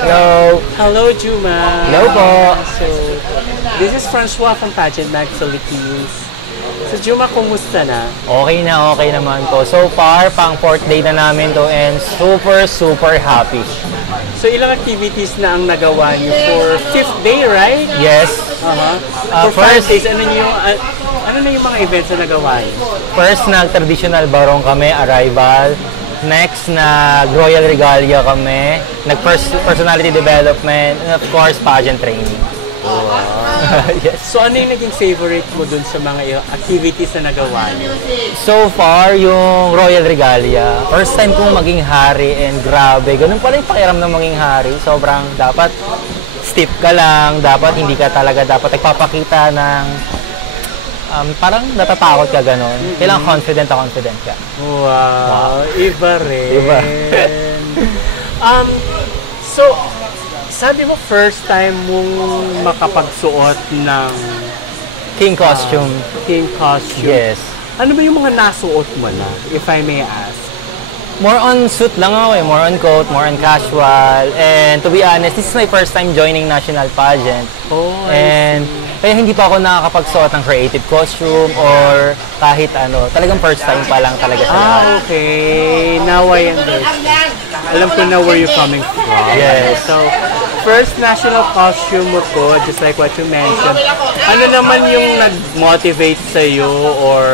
Hello. Hello, Juma. Hello po. So, this is Francois from Pageant Mag Philippines. So, Juma, kumusta na? Okay naman po. So far, pang 4th day na namin to and super happy. So, ilang activities na ang nagawa niyo for 5th day, right? Yes. For 5 days, ano na yung mga events na nagawa niyo? First, nag-traditional barong kami, arrival. Next, nag-royal regalia kami. Nag-personality development. And of course, pageant training. Wow. Yes. So, ano yung naging favorite mo dun sa mga activities na nagawa niyo? So far, yung royal regalia. First time kong maging hari and grabe. Ganun pala yung pakiram ng maging hari. Sobrang dapat stiff ka lang. Dapat hindi ka talaga dapat nagpapakita ng parang natatakot ka gano'n. Kailangan confident ka. Wow. Iba rin. Iba. So, sabi mo first time mong makapagsuot ng King costume. king costume. Yes. Ano ba yung mga nasuot mo na, if I may ask? More on suit lang ako eh. More on coat, more on casual. And to be honest, this is my first time joining national pageant. Oh, And kaya hindi pa ako nakakapagsuot ng creative costume or kahit ano. Talagang first time pa lang talaga sa lahat. Okay. Now I understand. Alam ko na where you're coming from. Yes. So, first national costume mo to, just like what you mentioned. Ano naman yung nag-motivate sa'yo or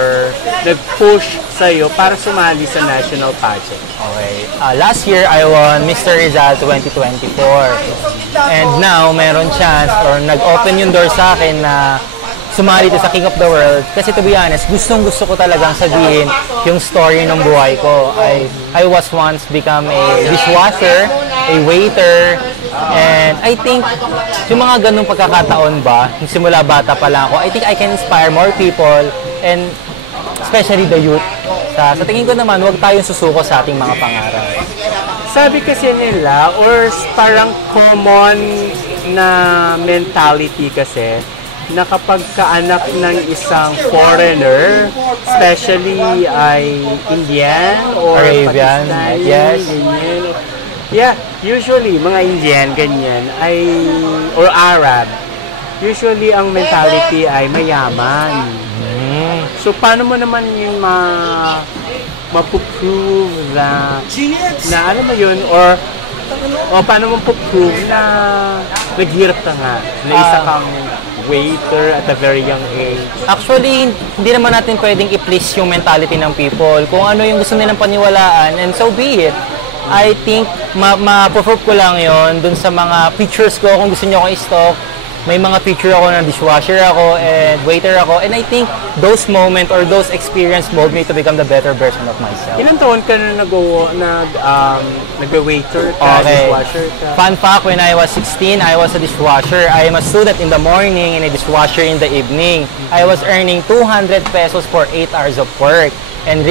nag-push sa'yo para sumali sa national pageant? Okay. Last year, I won Mr. Rizal 2024. And now, meron chance or nag-open yung door sa akin na sumali to sa King of the World. Kasi to be honest, gustong-gusto ko talagang sabihin yung story ng buhay ko. I was once become a dishwasher, a waiter, and I think yung mga ganung pagkakataon ba, simula bata pa lang ako, I think I can inspire more people and especially the youth. Sa tingin ko naman, huwag tayong susuko sa ating mga pangarap. Sabi kasi nila, or parang common na mentality kasi, na kapag kaanak ng isang foreigner, especially ay Indian or Arabian, Pakistani, yes. ganyan. Yeah, usually mga Indian, ganyan, or Arab, usually ang mentality ay mayaman. So, paano mo naman yung mapuprove na ano mo yun, or paano mo puprove na naghirap ka nga, na isa kang waiter at a very young age? Actually, hindi naman natin pwedeng i-please yung mentality ng people. Kung ano yung gusto nilang paniwalaan, and so be it. I think, ma-prove ko lang yon dun sa mga pictures ko, kung gusto nyo ko i-stock. May mga picture ako na dishwasher ako and waiter ako. And I think those moments or those experience mold me to become the better version of myself. Ilang taon ka na nag-waiter ka, Okay. dishwasher ka? Fun fact, when I was 16, I was a dishwasher. I am a student in the morning and a dishwasher in the evening. I was earning 200 pesos for 8 hours of work. And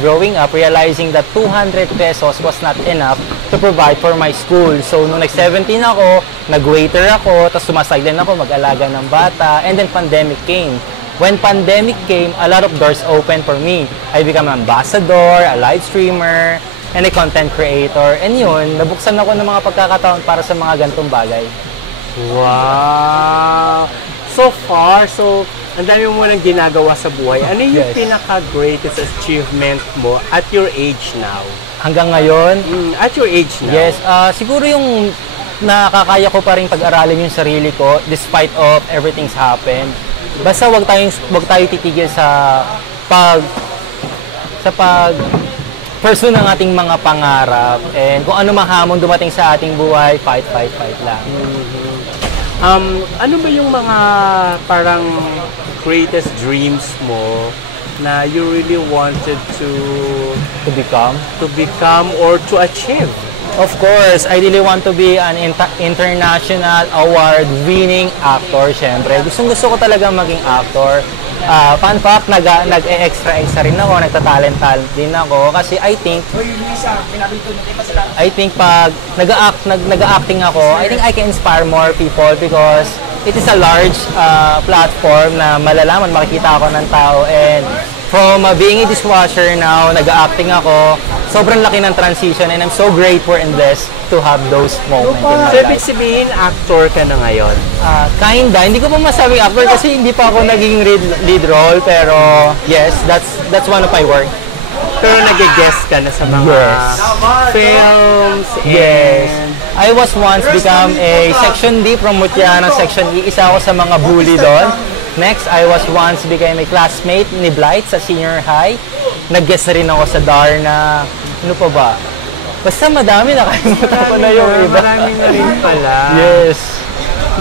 growing up, realizing that 200 pesos was not enough to provide for my school. So, nung nag-17 ako, nag-waiter ako, tapos sumasailan ako, mag-alaga ng bata, and then pandemic came. When pandemic came, a lot of doors opened for me. I became an ambassador, a live streamer, and a content creator. And yun, nabuksan ako ng mga pagkakataon para sa mga ganitong bagay. Wow! So far, ang dami mo nang ginagawa sa buhay. Ano yung Yes. pinaka-greatest achievement mo at your age now? Hanggang ngayon, At your age now? yes, siguro yung nakakaya ko pa rin pag-aralin yung sarili ko despite of everything's happened. Basta wag tayo titigil sa pursue ng ating mga pangarap, and kung ano mang hamon dumating sa ating buhay, fight lang. Ano ba yung mga parang greatest dreams mo na you really wanted to become or to achieve? Of course, I really want to be an international award-winning actor, syempre. Gustong-gusto ko talaga maging actor. Fun fact, nag-extra rin ako, nagtatalent din ako kasi I think pag nag-acting ako, I think I can inspire more people because it is a large platform na malalaman, makikita ako ng tao. And from being a dishwasher now, nag-acting ako, sobrang laki ng transition and I'm so grateful and blessed to have those moments in my So, life. ibig sabihin, actor ka na ngayon. Kinda, hindi ko pa masabing actor kasi hindi pa ako naging lead role, pero yes, that's one of my work. Pero nag-guest ka na sa mga Yes. films Yes. and... I was once become a Section D from Mutiana Section E. Isa ako sa mga bully doon. Next, I was once became a classmate ni Blight sa senior high. Nag-guest na rin ako sa Darna. Ano pa ba? Basta madami, nakalimutan ko na yung iba. Marami na rin pala. Yes.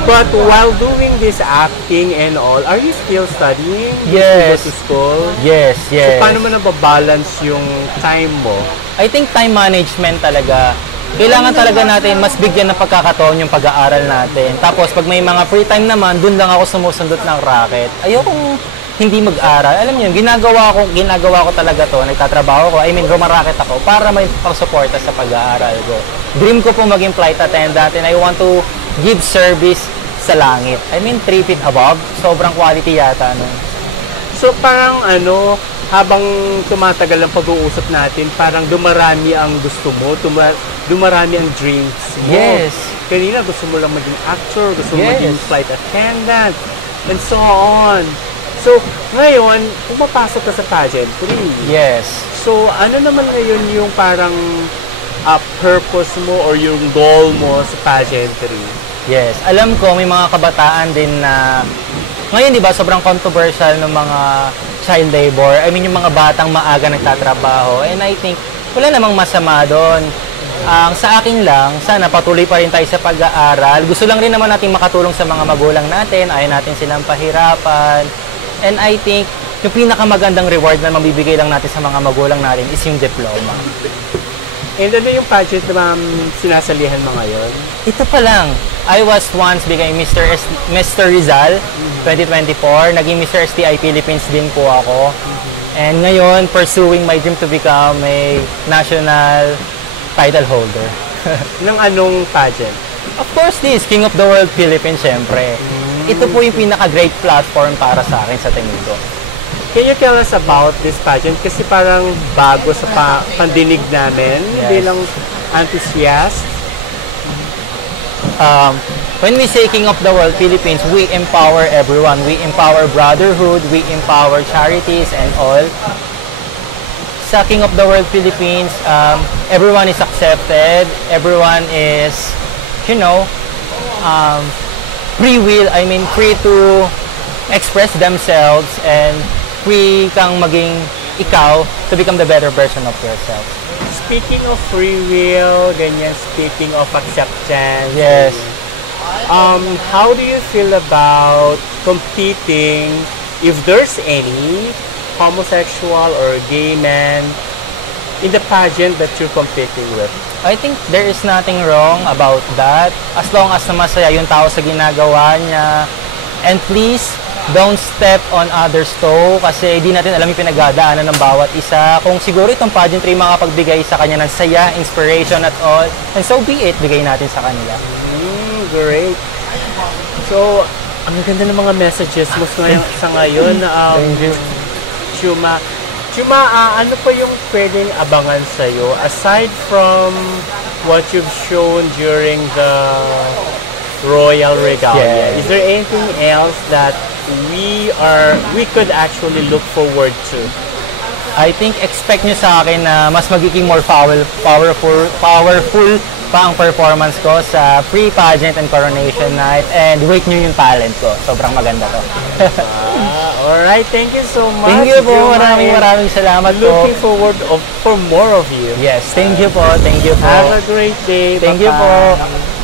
But while doing this acting and all, are you still studying? Yes. You go to school? Yes, yes. Paano mo nababalance yung time mo? I think time management talaga. Kailangan talaga natin mas bigyan ng pagkakataon yung pag-aaral natin. Tapos pag may mga free time naman, dun lang ako sumusundot ng racket. Ayokong hindi mag-aral. Alam niyo, ginagawa ko talaga to, nagtatrabaho ko. I mean, rumaracket ako para may pang-suporta sa pag-aaral ko. Dream ko po maging flight attendant and I want to give service sa langit. I mean, 3 feet above. Sobrang quality yata nun. So parang habang tumatagal ang pag-uusap natin, parang dumarami ang gusto mo, dumarami ang dreams mo. Yes. Kanina gusto mo lang maging actor, gusto mo Yes. maging flight attendant, and so on. So, ngayon, pumapasok ka sa pageantry. Yes. So, ano naman ngayon yung parang purpose mo or yung goal mo sa pageantry? Yes. Alam ko, may mga kabataan din na ngayon, di ba, sobrang controversial ng mga child labor. I mean, yung mga batang maaga nagtatrabaho. And I think, wala namang masama doon. Ang sa akin lang, sana patuloy pa rin tayo sa pag-aaral. Gusto lang rin naman natin makatulong sa mga magulang natin. Ayaw natin silang pahirapan. And I think, yung pinakamagandang reward na mabibigay lang natin sa mga magulang natin is yung diploma. And ano yung pageant na sinasalihan mo ngayon? Ito pa lang. I was once became Mr. Rizal 2024. Naging Mr. STI Philippines din po ako. And ngayon, pursuing my dream to become a national title holder. Ng anong pageant? Of course, this King of the World Philippines, syempre. Ito po yung pinaka-great platform para sa akin sa tingin ko. Can you tell us about this pageant? Kasi parang bago sa pandinig namin bilang enthusiast. When we say King of the World Philippines, we empower everyone. We empower brotherhood, we empower charities and all. Sa King of the World Philippines, everyone is accepted. Everyone is, free will. I mean, free to express themselves and free kang maging ikaw to become the better version of yourself. Speaking of free will, ganyan, speaking of acceptance. Yes. How do you feel about competing, if there's any, homosexual or gay man in the pageant that you're competing with? I think there is nothing wrong about that as long as na masaya yung tao sa ginagawa niya. And please, don't step on others' toe kasi di natin alam yung pinagdadaanan ng bawat isa. Kung siguro itong pageantry makapagbigay sa kanya ng saya, inspiration at all, and so be it, bigay natin sa kanila. Great. So, ang ganda ng mga messages mo sa ngayon. Thank you. Chuma, ano pa yung pwedeng abangan sa'yo aside from what you've shown during the Royal Regalia? Yes. Is there anything else that we could actually look forward to? I think expect nyo sa akin na mas magiging more powerful pa ang performance ko sa pre-pageant and coronation night, and wait nyo yung talent ko. Sobrang maganda to. Alright, thank you so much. Thank you po. Juma. Maraming salamat po. Looking forward for more of you. Yes, thank you po. Thank you po. Have a great day. Thank you Bye-bye. po.